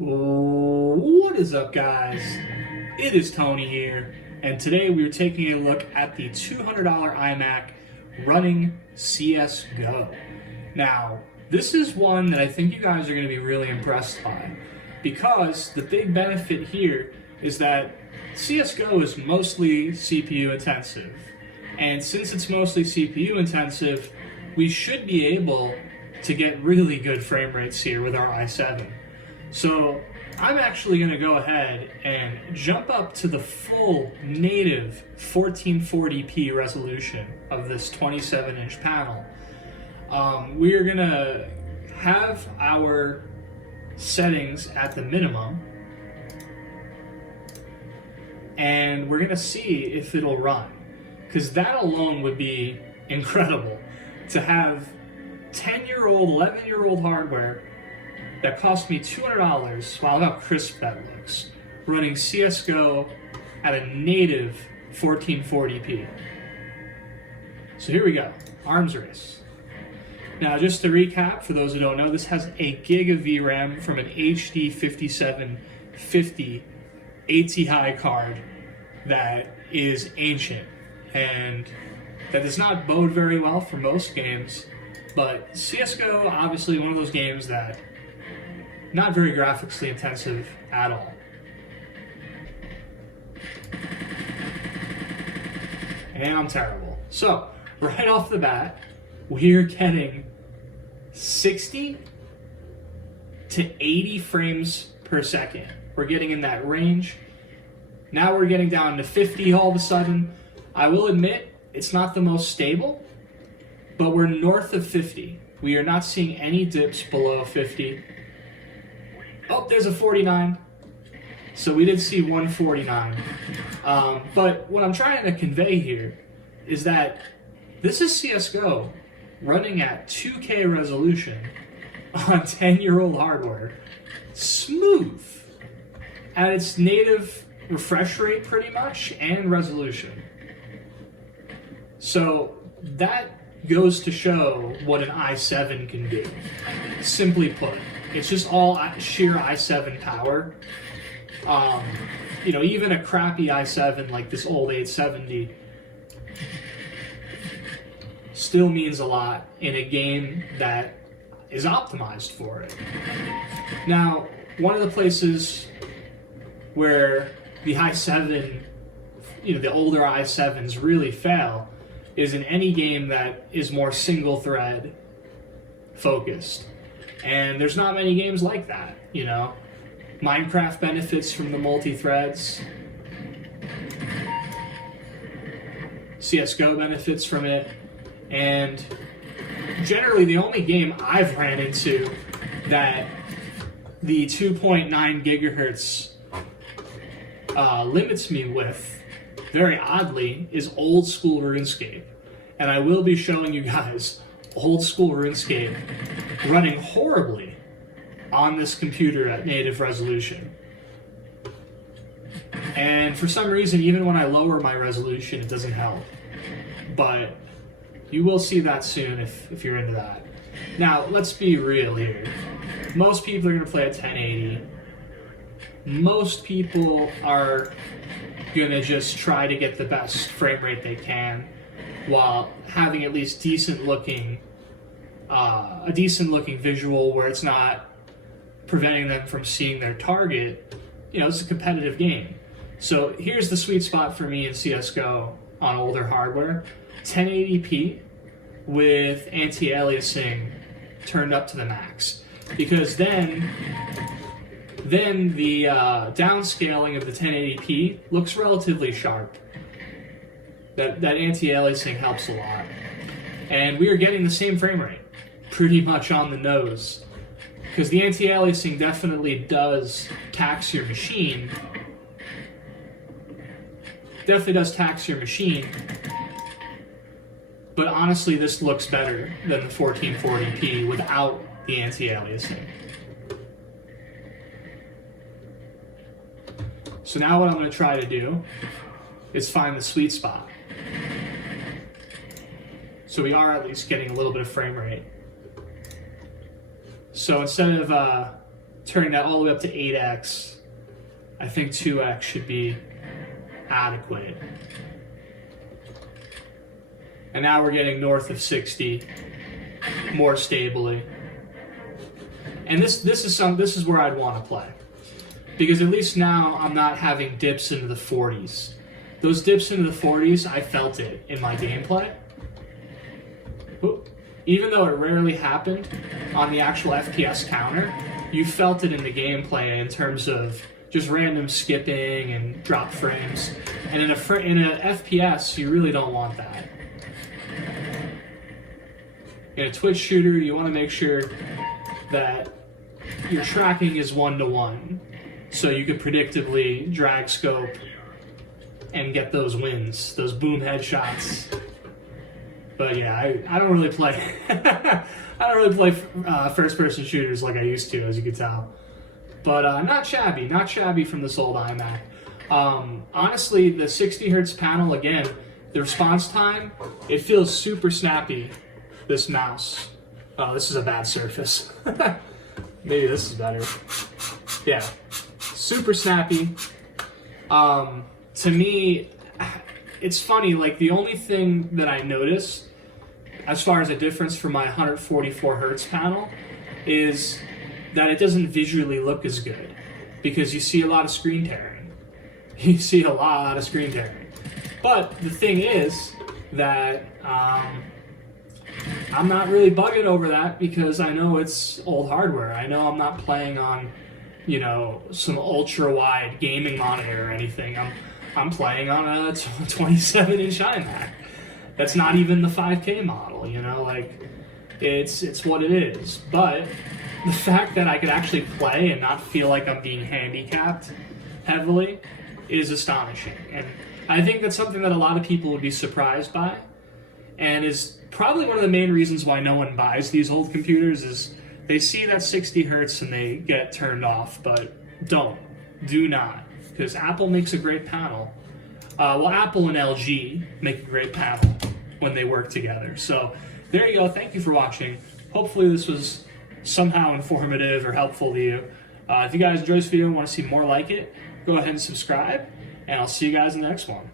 What is up, guys? It is Tony here, and today we are taking a look at the $200 iMac running CSGO. Now, this is one that I think you guys are going to be really impressed by, because the big benefit here is that CSGO is mostly CPU intensive, and since it's mostly CPU intensive, we should be able to get really good frame rates here with our i7. So I'm actually going to go ahead and jump up to the full native 1440p resolution of this 27-inch panel. We are going to have our settings at the minimum, and we're going to see if it'll run, because that alone would be incredible to have 10-year-old, 11-year-old hardware that cost me $200, wow, look how crisp that looks, running CSGO at a native 1440p. So here we go, arms race. Now, just to recap, for those who don't know, this has a gig of VRAM from an HD 5750 ATI card that is ancient, and that does not bode very well for most games, but CSGO, obviously one of those games that not very graphically intensive at all. And I'm terrible. So, right off the bat, we're getting 60 to 80 frames per second. We're getting in that range. Now we're getting down to 50 all of a sudden. I will admit, it's not the most stable, but we're north of 50. We are not seeing any dips below 50. Oh, there's a 49. So we did see 149. But what I'm trying to convey here is that this is CSGO running at 2K resolution on 10-year-old hardware. Smooth. At its native refresh rate, pretty much, and resolution. So that goes to show what an i7 can do. Simply put, it's just all sheer i7 power. Even a crappy i7 like this old 870 still means a lot in a game that is optimized for it. Now, one of the places where the i7, the older i7s really fail is in any game that is more single thread focused. And there's not many games like that, Minecraft benefits from the multi-threads. CSGO benefits from it. And generally the only game I've ran into that the 2.9 gigahertz limits me with, very oddly, is old school RuneScape. And I will be showing you guys old school RuneScape running horribly on this computer at native resolution. And for some reason, even when I lower my resolution, it doesn't help. But you will see that soon if you're into that. Now, let's be real here. Most people are going to play at 1080. Most people are going to just try to get the best frame rate they can while having at least a decent looking visual where it's not preventing them from seeing their target. It's a competitive game. So here's the sweet spot for me in CSGO on older hardware. 1080p with anti-aliasing turned up to the max. Because then the downscaling of the 1080p looks relatively sharp. That anti-aliasing helps a lot. And we are getting the same frame rate, pretty much on the nose. Because the anti-aliasing definitely does tax your machine. But honestly, this looks better than the 1440p without the anti-aliasing. So now what I'm going to try to do is find the sweet spot. So we are at least getting a little bit of frame rate. So instead of turning that all the way up to 8x. I think 2x should be adequate. And now we're getting north of 60 more stably. And this is where I'd want to play. Because at least now I'm not having dips into the 40s. Those dips into the 40s, I felt it in my gameplay. Even though it rarely happened on the actual FPS counter, you felt it in the gameplay in terms of just random skipping and drop frames. And in a FPS, you really don't want that. In a Twitch shooter, you want to make sure that your tracking is 1-to-1, so you can predictably drag scope and get those wins, those boom headshots. But yeah, I don't really play. I don't really play first-person shooters like I used to, as you can tell. But not shabby from this old iMac. Honestly, the 60 hertz panel, again, the response time, it feels super snappy. This mouse. Oh, this is a bad surface. Maybe this is better. Yeah, super snappy. To me, it's funny, like the only thing that I notice as far as a difference from my 144 hertz panel is that it doesn't visually look as good because you see a lot of screen tearing. You see a lot of screen tearing. But the thing is that I'm not really bugging over that because I know it's old hardware. I know I'm not playing on, some ultra-wide gaming monitor or anything. I'm playing on a 27-inch iMac. That's not even the 5K model, it's what it is. But the fact that I could actually play and not feel like I'm being handicapped heavily is astonishing. And I think that's something that a lot of people would be surprised by, and is probably one of the main reasons why no one buys these old computers is they see that 60 hertz and they get turned off, but do not, because Apple makes a great panel. Apple and LG make a great panel when they work together. So there you go. Thank you for watching. Hopefully this was somehow informative or helpful to you. If you guys enjoyed this video and want to see more like it, go ahead and subscribe, and I'll see you guys in the next one.